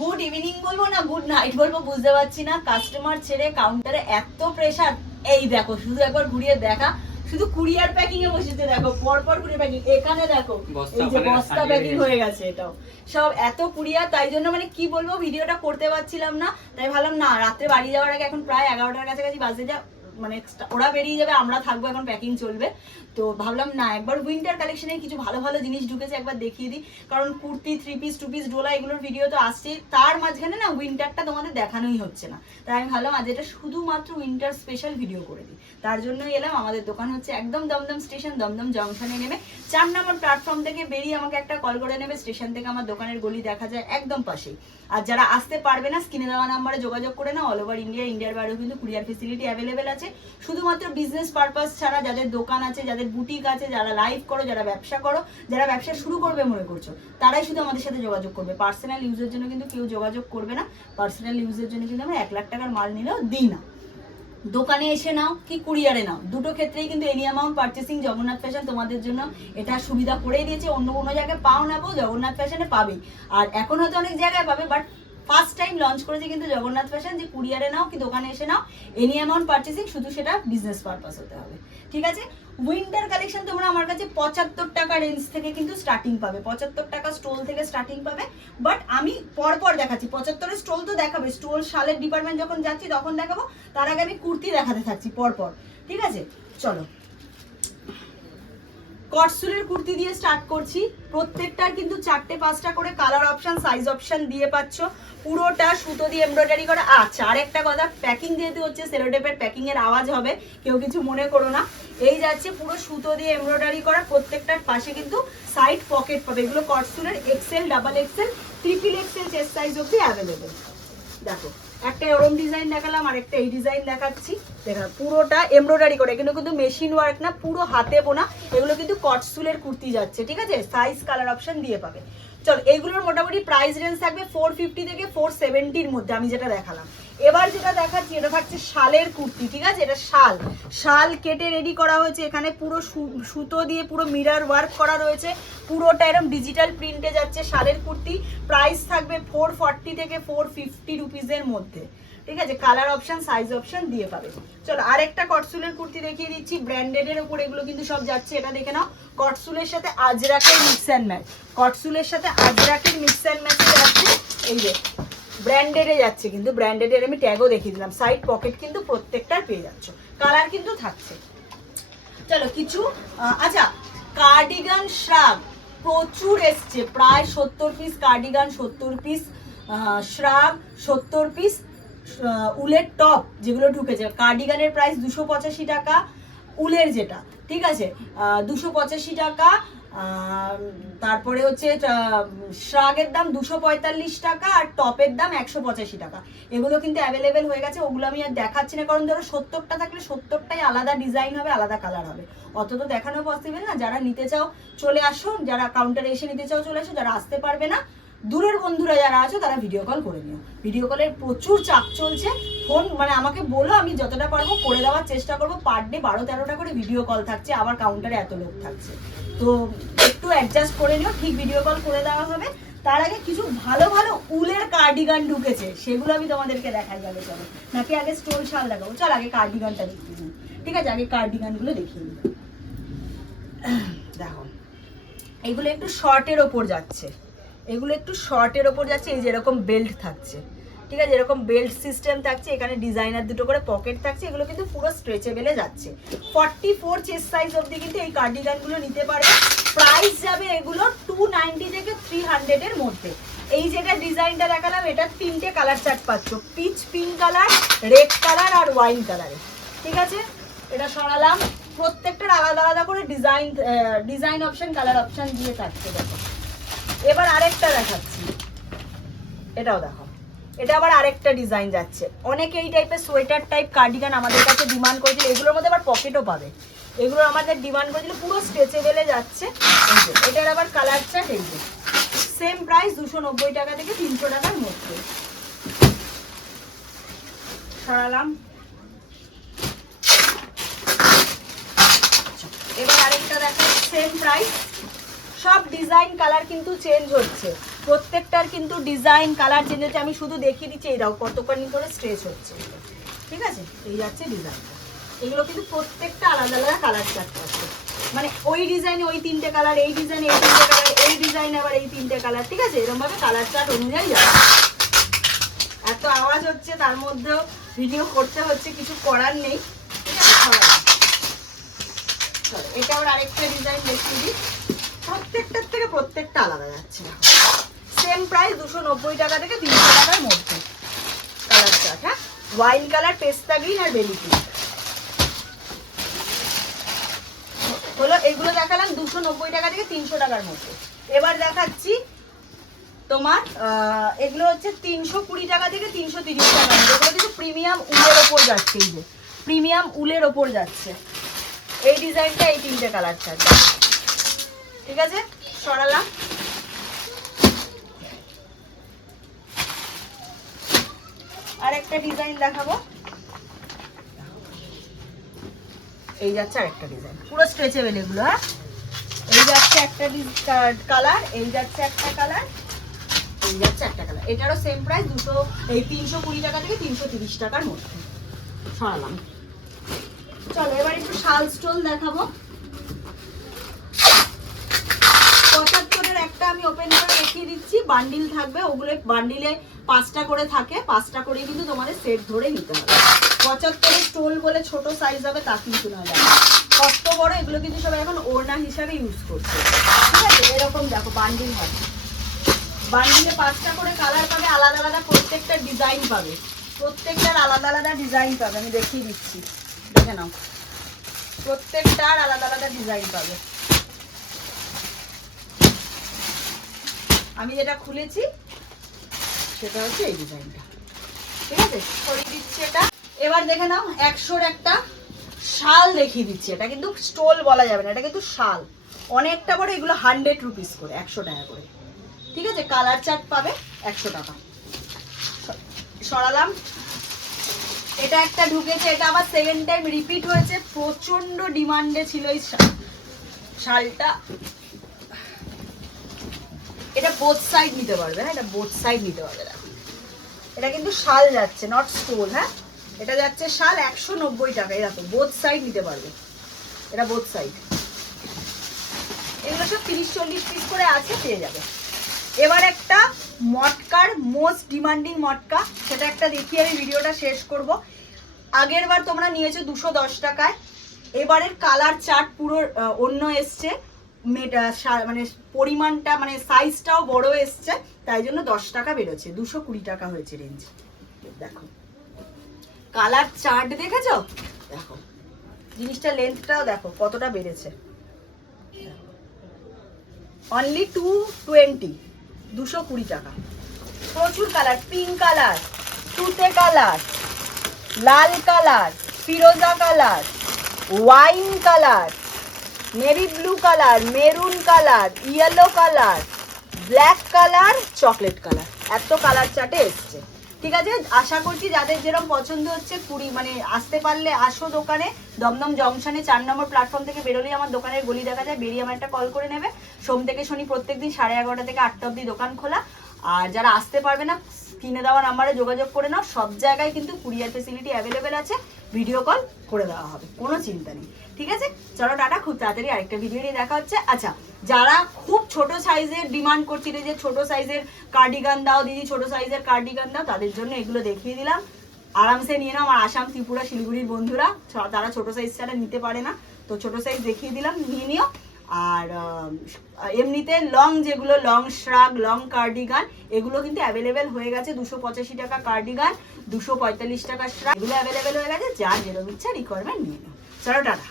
Good evening বলব না good night বলব বুঝতে পারছি না। কাস্টমার ছেড়ে কাউন্টারে এত প্রেশার এই দেখো শুধু একবার ঘুরিয়ে দেখা। শুধু কুরিয়ার প্যাকিং এ বসেছে দেখো পর পর কুরিয়ার প্যাকিং এখানে দেখো এই যে বস্তা প্যাকিং হয়ে গেছে। এটাও। সব এত কুরিয়ার তাই জন্য মানে কি বলব ভিডিওটা করতে পারছিলাম না। তাই ভাবলাম না রাত্রে বাড়ি যাওয়ার আগে এখন প্রায় এগারোটার কাছাকাছি বাজে যা মানে ওরা বেরিয়ে যাবে, আমরা থাকব, এখন প্যাকিং চলবে। তো ভাবলাম, না, একবার উইন্টার কালেকশনে কিছু ভালো ভালো জিনিস ঢুকেছে, একবার দেখিয়ে দিই। কারণ kurti three piece two piece Dola এগুলোর ভিডিও তো আসছেই তার মাঝখানে না উইন্টারটা তোমাদের দেখানোই হচ্ছে না। তাই আমি ভাবলাম, আজ এটা শুধুমাত্র উইন্টার স্পেশাল ভিডিও করে দিই। তার জন্যই এলাম, আমাদের দোকান হচ্ছে একদম দমদম স্টেশন দমদম জংশনে নেমে চার নম্বর প্ল্যাটফর্ম থেকে বেরিয়ে আমাকে একটা কল করে নেবে। স্টেশন থেকে আমার দোকানের গলি দেখা যায় একদম পাশেই। আর যারা আসতে পারবে না স্ক্রিনে দেওয়া নাম্বারে যোগাযোগ করে না অল ওভার ইন্ডিয়া ইন্ডিয়ার বাইরেও কিন্তু কুরিয়ার ফেসিলিটি অ্যাভেলেবেল আছে। শুধুমাত্র বিজনেস পারপাস ছাড়া যাদের দোকান আছে, যাদের বুটিক আছে, যারা লাইভ করো, যারা ব্যবসা করো, যারা ব্যবসা শুরু করবে মনে করছ, তারাই শুধু আমাদের সাথে যোগাযোগ করবে। পার্সোনাল ইউজের জন্য কিন্তু কেউ যোগাযোগ করবে না। পার্সোনাল ইউজের জন্য কিন্তু আমরা এক লাখ টাকার মাল নিলেও দিই না। দোকানে এসে নাও কি কুরিয়ারে নাও। দুটো ক্ষেত্রেই কিন্তু any amount purchasing Jagannath fashion তোমাদের জন্য এটা সুবিধা করেই দিয়েছে। অন্য কোনো জায়গায় পাও না পাও জগন্নাথ ফ্যাশনে পাবে আর এখন হয়তো অনেক জায়গায় পাবে বাট ফার্স্ট টাইম লঞ্চ করেছে কিন্তু জগন্নাথ ফ্যাশন যে কুরিয়ারে নাও কি দোকানে এসে নাও এনি অ্যামাউন্ট পার্চেসিং শুধু সেটা বিজনেস পারপাস হতে হবে। ঠিক আছে? উইন্টার কালেকশন তোমরা আমার কাছে পঁচাত্তর টাকা রেঞ্জ থেকে কিন্তু স্টার্টিং পাবে। পঁচাত্তর টাকা স্টোল থেকে স্টার্টিং পাবে। বাট আমি পর পর দেখাচ্ছি। পঁচাত্তরের স্টোল তো দেখাবে। স্টোল শালের ডিপার্টমেন্ট যখন যাচ্ছি, তখন দেখাবো। তার আগে আমি কুর্তি দেখাতে থাকছি পর পর ঠিক আছে? চলো। কটসুলের কুর্তি দিয়ে স্টার্ট করছি। প্রত্যেকটার কিন্তু চারটে, পাঁচটা করে কালার অপশন সাইজ অপশন দিয়ে পাচ্ছ। পুরোটা সুতো দিয়ে এমব্রয়ডারি করা। আচ্ছা আর একটা কথা প্যাকিং যেহেতু হচ্ছে, সেলোটেপের প্যাকিং এর আওয়াজ হবে, কেউ কিছু মনে করো না। এই যাচ্ছে পুরো সুতো দিয়ে এমব্রয়ডারি করা, প্রত্যেকটার পাশে কিন্তু সাইড পকেট পাবে। এগুলো কটসুলের XL double XL triple XL chest size অব্দি অ্যাভেলেবেল দেখো একটা এরম ডিজাইন দেখালাম আর একটা এই ডিজাইন দেখাচ্ছি। দেখা, পুরোটা এমব্রয়ডারি করে, এগুলো কিন্তু মেশিন ওয়ার্ক না, পুরো হাতে বোনা। এগুলো কিন্তু কটসুলের কুর্তি যাচ্ছে, ঠিক আছে? সাইজ কালার অপশন দিয়ে পাবে। চলো এইগুলোর মোটামুটি প্রাইস রেঞ্জ থাকবে ফোর ফিফটি থেকে ফোর সেভেন্টির মধ্যে, আমি যেটা দেখালাম। এবার যেটা দেখাচ্ছি, এটা থাকছে শালের কুর্তি, ঠিক আছে? এটা শাল। শাল কেটে রেডি করা হয়েছে এখানে, পুরো সুতো দিয়ে পুরো মিরার ওয়ার্ক করা রয়েছে। পুরোটা এরকম ডিজিটাল প্রিন্টে যাচ্ছে শালের কুর্তি। প্রাইস থাকবে ফোর ফর্টি থেকে ফোর ফিফটি রুপিজের মধ্যে। ঠিক আছে? কালার অপশন সাইজ অপশন দিয়ে পাবে। চলো, আরেকটা কটসুলের কুর্তি দেখিয়ে দিচ্ছি। ব্র্যান্ডেড এর উপর এগুলো কিন্তু সব যাচ্ছে। এটা দেখে নাও। কটসুলের সাথে আজরাকের মিক্স অ্যান্ড ম্যাচ কটসুলের সাথে আজরাকের মিক্স অ্যান্ড ম্যাচে যাচ্ছে। এই যে ব্র্যান্ডেডে যাচ্ছে কিন্তু ব্র্যান্ডেডের আমি ট্যাগও দেখিয়ে দিলাম। সাইড পকেট কিন্তু প্রত্যেকটার পেয়ে যাচ্ছ। কালার কিন্তু থাকছে। চলো কিছু আচ্ছা কার্ডিগান শ্রাগ প্রচুর এসছে। প্রায় সত্তর পিস কার্ডিগান সত্তর পিস শ্রাগ সত্তর পিস উলের টপ যেগুলো ঢুকেছে। কার্ডিগানের প্রাইস দুশো পঁচাশি টাকা, উলের যেটা, ঠিক আছে? দুশো পঁচাশি টাকা তারপরে হচ্ছে শ্রাগের দাম দুশো পঁয়তাল্লিশ টাকা আর টপের দাম একশো পঁচাশি টাকা। এগুলো কিন্তু অ্যাভেলেবেল হয়ে গেছে, ওগুলো আমি আর দেখাচ্ছি না, কারণ ধরো সত্তরটা থাকলে সত্তরটাই আলাদা ডিজাইন হবে, আলাদা কালার হবে। অত তো দেখানো পসিবল না, যারা নিতে চাও চলে আসো যারা কাউন্টারে এসে নিতে চাও চলে আসো যারা আসতে পারবে না, দূরের বন্ধুরা যারা আছো তারা ভিডিও কল করে নিও। ভিডিও কলের প্রচুর চাপ চলছে ফোন মানে আমাকে বলো, আমি যতটা পারব করে দেওয়ার চেষ্টা করব পার ডে বারো তেরোটা করে ভিডিও কল থাকছে, আবার কাউন্টারে এত লোক থাকছে। তো একটু অ্যাডজাস্ট করে নিও, ঠিক ভিডিও কল করে দেওয়া হবে। তার আগে কিছু ভালো ভালো উলের কার্ডিগান ঢুকেছে, সেগুলো আমি তোমাদেরকে দেখাই যাবে চলো। নাকি আগে স্টোল শাল দেখাবো? চল আগে কার্ডিগানটা দিই ঠিক আছে, আগে কার্ডিগানগুলো দেখিয়ে দিই। দেখো, এগুলো একটু শর্টের ওপর যাচ্ছে। এগুলো একটু শর্টের ওপর যাচ্ছে, এই যে এরকম বেল্ট থাকছে। ঠিক আছে, এরকম বেল্ট সিস্টেম থাকছে, এখানে ডিজাইনার দুটো করে পকেট থাকছে, এগুলো কিন্তু পুরো স্ট্রেচেবেলে যাচ্ছে। ফর্টি ফোর চেস্ট সাইজ অবধি কিন্তু এই কার্ডিগানগুলো নিতে পারবে। প্রাইস যাবে এগুলো টু নাইনটি থেকে থ্রি হান্ড্রেডের মধ্যে। এই যেটা ডিজাইনটা দেখালাম, এটা তিনটে কালার চার্ট পাচ্ছ। Peach pink colour red colour আর ওয়াইন কালারে ঠিক আছে? এটা সরালাম। প্রত্যেকটার আলাদা আলাদা করে design design option colour option দিয়ে থাকছে, দেখো। এবার আরেকটা দেখাচ্ছি। এটাও দেখো এটা আবার আরেকটা ডিজাইন যাচ্ছে। অনেকে এই টাইপের সোয়েটার টাইপ কার্ডিগান আমাদের কাছে ডিমান্ড করেছিল এগুলোর মধ্যে আবার পকেটও পাবে। এগুলো আমাদের ডিমান্ড করেছিল পুরো স্ট্রেচেবেলে যাচ্ছে। এটার আবার কালার চার্ট এই যে। সেম প্রাইস দুশো নব্বই টাকা থেকে তিনশো টাকার মধ্যে। সরালাম। এবার আরেকটা দেখো সেম প্রাইস সব ডিজাইন কালার কিন্তু চেঞ্জ হচ্ছে। প্রত্যেকটার কিন্তু ডিজাইন কালার চেঞ্জ হচ্ছে। আমি শুধু দেখিয়ে দিচ্ছি এই দেখো কতখানি করে স্ট্রেচ হচ্ছে। ঠিক আছে? এই যাচ্ছে ডিজাইনটা এগুলো কিন্তু প্রত্যেকটা আলাদা আলাদা কালার চার্ট আছে মানে ওই ডিজাইনে ওই তিনটে কালার এই ডিজাইনে এই তিনটে কালার এই ডিজাইনে আবার এই তিনটে কালার ঠিক আছে? এরকম ভাবে কালার চার্ট অনুযায়ী যাবে এত আওয়াজ হচ্ছে তার মধ্যেও ভিডিও করতে হচ্ছে কিছু করার নেই। ঠিক আছে? চলো, এটা আবার আরেকটা ডিজাইন দেখিয়ে দিই। প্রত্যেকটার থেকে প্রত্যেকটা আলাদা যাচ্ছে। সেম প্রাইস দুশো নব্বই টাকা থেকে তিনশো টাকার মধ্যে। কালার চার্ট হ্যাঁ? ওয়াইন কালার পেস্তা গ্রিন আর বেলি পিঙ্ক হলো, এগুলো দেখালাম দুশো নব্বই টাকা থেকে তিনশো টাকার মধ্যে। এবার দেখাচ্ছি তোমার এগুলো হচ্ছে তিনশো কুড়ি টাকা থেকে তিনশো তিরিশ টাকা এগুলো কিন্তু প্রিমিয়াম উলের ওপর যাচ্ছে এই যে। প্রিমিয়াম উলের ওপর যাচ্ছে। এই ডিজাইনটা এই তিনটে কালার থাকবে ঠিক আছে? সরালাম। আর একটা ডিজাইন দেখাবো। এই যাচ্ছে আরেকটা ডিজাইন পুরো স্ট্রেচেবল এগুলো হ্যাঁ? এই যাচ্ছে একটা কালার এই যাচ্ছে একটা কালার এই যাচ্ছে একটা কালার এটারও সেম প্রাইস দুশো, এই তিনশো কুড়ি টাকা থেকে তিনশো তিরিশ টাকার মধ্যে। সরালাম। চলো, এবার একটু শাল স্টোল দেখাবো পঁচাত্তরের একটা আমি ওপেন করে দেখিয়ে দিচ্ছি বান্ডিল থাকবে, ওগুলো বান্ডিলে পাঁচটা করে থাকে, পাঁচটা করে কিন্তু তোমাদের সেট ধরে নিতে হবে। পঁচাত্তরের স্টোল বলে ছোট সাইজ হবে, তা কিন্তু না দেখো। কত বড়, এগুলো কিন্তু সবাই এখন ওড়না হিসাবে ইউজ করছে। ঠিক আছে? এরকম দেখো বান্ডিল হবে। বান্ডিলে পাঁচটা করে কালার পাবে, আলাদা আলাদা প্রত্যেকটা ডিজাইন পাবে। প্রত্যেকটার আলাদা আলাদা ডিজাইন পাবে, আমি দেখিয়ে দিচ্ছি। দেখে নাও। প্রত্যেকটার আলাদা আলাদা ডিজাইন পাবে। আমি যেটা খুলেছি, সেটা হচ্ছে এই ডিজাইনটা। ঠিক আছে? সরিয়ে দিচ্ছি এটা। এবার দেখে নাও, একশোর একটা শাল দেখিয়ে দিচ্ছি। এটা কিন্তু স্টোল বলা যাবে না, এটা কিন্তু শাল। অনেকটা বড়, এগুলো হান্ড্রেড রুপিস করে, একশো টাকা করে। ঠিক আছে? কালার চার্ট পাবে একশো টাকা। সরালাম। এটা একটা ঢুকেছে, এটা আবার সেকেন্ড টাইম রিপিট হয়েছে। প্রচণ্ড ডিমান্ডে ছিল এই শা- শালটা এটা বোথ সাইড নিতে পারবে হ্যাঁ? এটা বোথ সাইড নিতে পারবে এটা কিন্তু শাল যাচ্ছে নট স্টোন হ্যাঁ? এটা যাচ্ছে শাল একশো নব্বই টাকা এরকম বোথ সাইড নিতে পারবে। এটা বোথ সাইড এগুলো সব তিরিশ চল্লিশ পিস করে আছে, পেয়ে যাবে। এবার একটা মটকার মোস্ট ডিমান্ডিং মটকা, সেটা একটা দেখিয়ে আমি ভিডিওটা শেষ করব। আগের বার তোমরা নিয়েছো দুশো দশ টাকায়। এবারের কালার চার্ট পুরো অন্য এসছে। মেটা- মানে পরিমাণটা মানে সাইজটাও বড় এসছে, তাই জন্য দশ টাকা বেরোচ্ছে। দুশো কুড়ি টাকা হয়েছে রেঞ্জ দেখো। কালার চার্ট দেখেছ? দেখো। জিনিসটা লেন্থটাও দেখো, কতটা বেড়েছে। অনলি টু টোয়েন্টি দুশো কুড়ি টাকা। প্রচুর কালার পিঙ্ক কালার তুতে কালার লাল কালার ফিরোজা colour wine colour navy blue colour, maroon colour, yellow colour, black colour, chocolate colour. এত কালার চার্টে এসছে। ঠিক আছে, আশা করছি যাদের যেরকম পছন্দ হচ্ছে কুড়ি মানে আসতে পারলে আসো দোকানে, দমদম জংশনে চার নম্বর প্ল্যাটফর্ম থেকে বেরোলেই আমার দোকানের গলি দেখা যায়, বেরিয়ে আমার একটা কল করে নেবে। সোম থেকে শনি প্রত্যেকদিন সাড়ে এগারোটা থেকে আটটা অবধি দোকান খোলা। আর যারা আসতে পারবে না কিনে দেওয়া নাম্বারে যোগাযোগ করে নাও। সব জায়গায় কিন্তু কুরিয়ার ফেসিলিটি অ্যাভেলেবেল আছে। ভিডিও কল করে দেওয়া হবে। কোনো চিন্তা নেই। ঠিক আছে? চলো টাটা, খুব তাড়াতাড়ি আরেকটা ভিডিও নিয়ে দেখা হচ্ছে। আচ্ছা যারা খুব ছোট সাইজের ডিমান্ড করছিল যে ছোট সাইজের কার্ডিগান দাও, দিদি, ছোট সাইজের কার্ডিগান দাও, তাদের জন্য এগুলো দেখিয়ে দিলাম। আরামসে নিয়ে নাও আমার আসাম ত্রিপুরা শিলিগুড়ির বন্ধুরা। তারা ছোট সাইজ ছাড়া নিতে পারে না। তো ছোট সাইজ দেখিয়ে দিলাম, নিয়ে নিও। আর এমনিতে লং যেগুলো লং শ্রাগ লং কার্ডিগান এগুলো কিন্তু অ্যাভেলেবেল হয়ে গেছে দুশো পঁচাশি টাকা কার্ডিগান দুশো পঁয়তাল্লিশ টাকা শ্রাগ এগুলো অ্যাভেলেবেল হয়ে গেছে, যার যেরকম ইচ্ছা রিকোয়ারমেন্ট নিয়ে নাও। চলো টাটা।